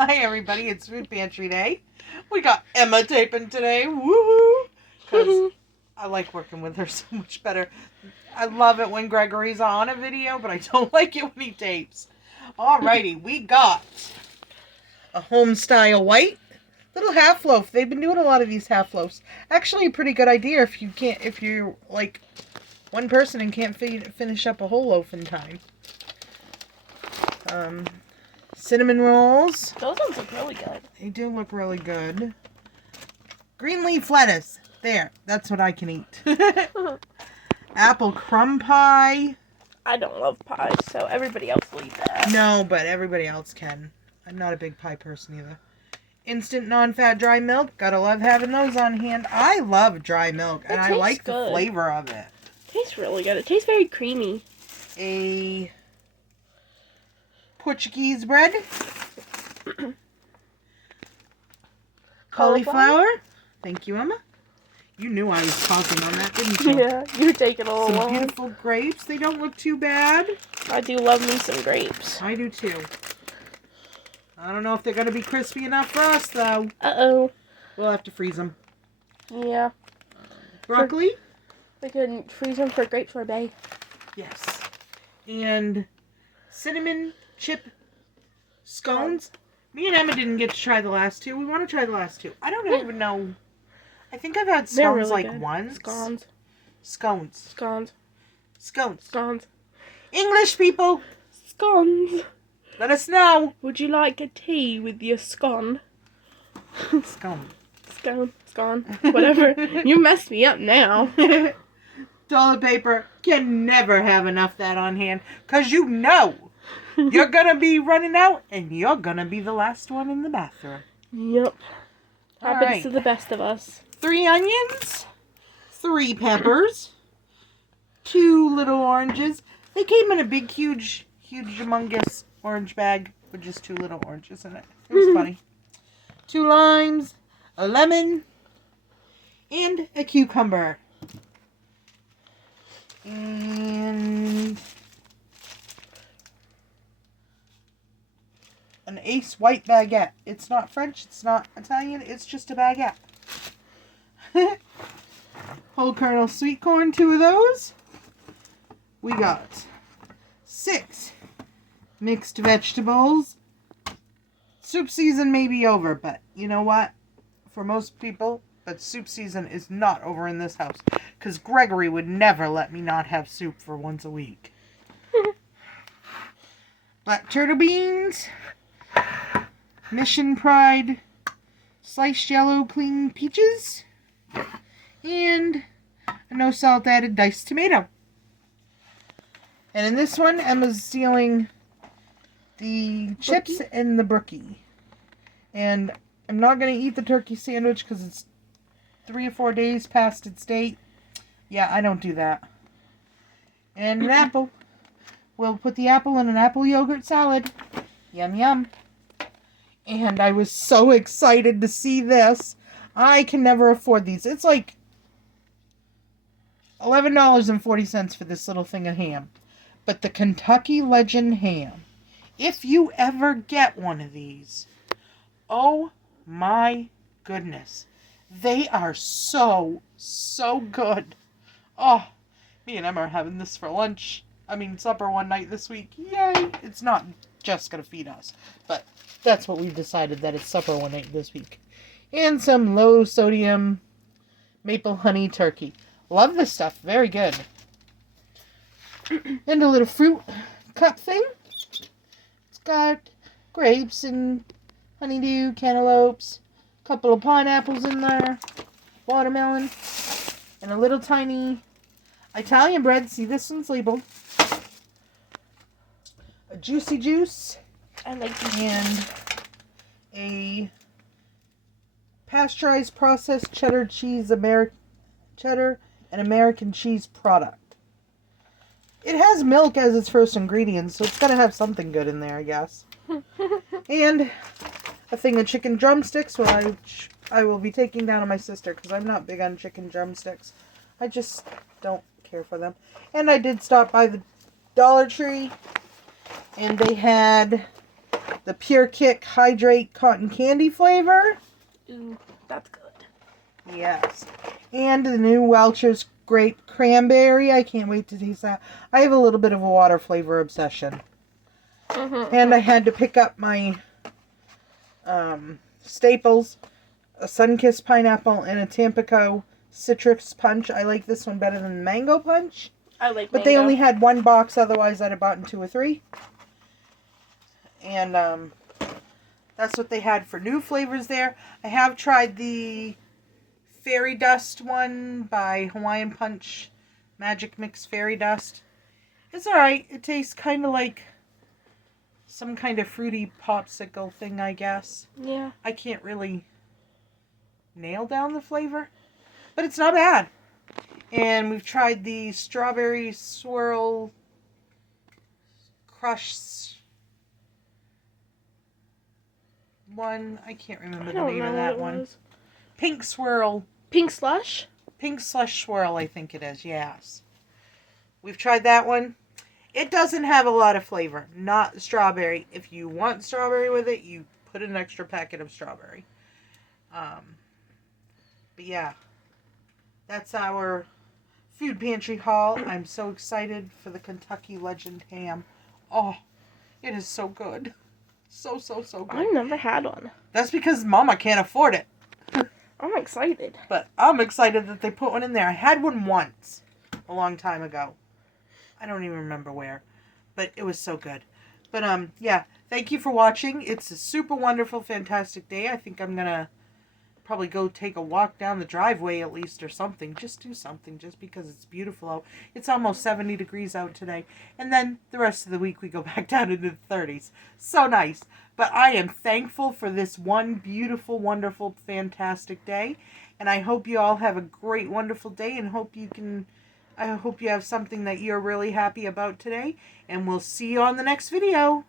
Hi everybody, it's Food Pantry Day. We got Emma taping today, woohoo! Because I like working with her so much better. I love it when Gregory's on a video, but I don't like it when he tapes. Alrighty, we got a home style white little half loaf. They've been doing a lot of these half loaves. Actually, a pretty good idea if you're like one person and can't finish up a whole loaf in time. Cinnamon rolls. Those ones look really good. They do look really good. Green leaf lettuce. There, that's what I can eat. Apple crumb pie. I don't love pies, so everybody else will eat that. No, but everybody else can. I'm not a big pie person either. Instant non-fat dry milk. Gotta love having those on hand. I love dry milk, and I like the flavor of it. Tastes really good. It tastes very creamy. A Portuguese bread. Cauliflower. Thank you, Emma. You knew I was talking on that, didn't you? Yeah, you're taking a little Some long. beautiful grapes. They don't look too bad. I do love me some grapes. I do too. I don't know if they're going to be crispy enough for us, though. Uh-oh. We'll have to freeze them. Yeah. Broccoli? We could freeze them for grape sorbet. Yes. And cinnamon chip scones. Me and Emma didn't get to try the last two. We want to try the last two. I don't even know. I think I've had scones really like good. once. Scones. Scones. Scones. Scones. Scones. English people, Scones. let us know. Would you like a tea with your scone? Scone. Scone. Scone. Whatever. You messed me up now. Toilet paper can never have enough of that on hand, because you know you're going to be running out and you're going to be the last one in the bathroom. Yep. All Happens right. to the best of us. 3 onions, 3 peppers, 2 little oranges. They came in a big, huge, humongous orange bag with just 2 little oranges in it. It was funny. 2 limes, a lemon, and a cucumber. And an Ace white baguette. It's not French, it's not Italian, it's just a baguette. Whole kernel sweet corn, 2 of those. We got 6 mixed vegetables. Soup season may be over, but you know what? For most people, but soup season is not over in this house. Because Gregory would never let me not have soup for once a week. Black turtle beans. Mission Pride sliced yellow clean peaches. And a no salt added diced tomato. And in this one, Emma's stealing the chips and the brookie. And I'm not going to eat the turkey sandwich because it's 3 or 4 days past its date. Yeah, I don't do that. And an apple. We'll put the apple in an apple yogurt salad. Yum, yum. And I was so excited to see this. I can never afford these. It's like $11.40 for this little thing of ham. But the Kentucky Legend ham, if you ever get one of these, oh my goodness. They are so, so good. Oh, me and Emma are having this for supper one night this week. Yay! It's not just going to feed us, but that's what we've decided, that it's supper one night this week. And some low sodium maple honey turkey. Love this stuff. Very good. And a little fruit cup thing. It's got grapes and honeydew, cantaloupes, a couple of pineapples in there, watermelon, and a little tiny Italian bread. See, this one's labeled. A juicy juice. I like these. And a pasteurized processed cheddar cheese, cheddar and American cheese product. It has milk as its first ingredient, so it's got to have something good in there, I guess. And a thing of chicken drumsticks, which I will be taking down to my sister, because I'm not big on chicken drumsticks. I just don't care for them. And I did stop by the Dollar Tree, and they had the Pure Kick Hydrate Cotton Candy flavor. Ooh, that's good. Yes. And the new Welch's Grape Cranberry. I can't wait to taste that. I have a little bit of a water flavor obsession. And I had to pick up my staples, a Sunkissed Pineapple and a Tampico Citrus Punch. I like this one better than the Mango Punch. I like But mango. they only had one box, otherwise I'd have bought 2 or 3. And that's what they had for new flavors there. I have tried the Fairy Dust one by Hawaiian Punch Magic Mix Fairy Dust. It's alright. It tastes kind of like some kind of fruity popsicle thing, I guess. Yeah. I can't really nail down the flavor, but it's not bad. And we've tried the Strawberry Swirl Crush one. I can't remember the name of that one. Pink Swirl. Pink Slush? Pink Slush Swirl, I think it is, yes. We've tried that one. It doesn't have a lot of flavor. Not strawberry. If you want strawberry with it, you put an extra packet of strawberry. But yeah. That's our food pantry haul. I'm so excited for the Kentucky Legend ham. Oh, it is so good. So good. I've never had one. That's because Mama can't afford it. I'm excited. But I'm excited that they put one in there. I had one once a long time ago. I don't even remember where. But it was so good. But yeah, thank you for watching. It's a super wonderful, fantastic day. I think I'm going to probably go take a walk down the driveway at least or something. Just do something just because it's beautiful out. It's almost 70 degrees out today. And then the rest of the week we go back down into the 30s. So nice. But I am thankful for this one beautiful, wonderful, fantastic day. And I hope you all have a great, wonderful day and I hope you have something that you're really happy about today. And we'll see you on the next video.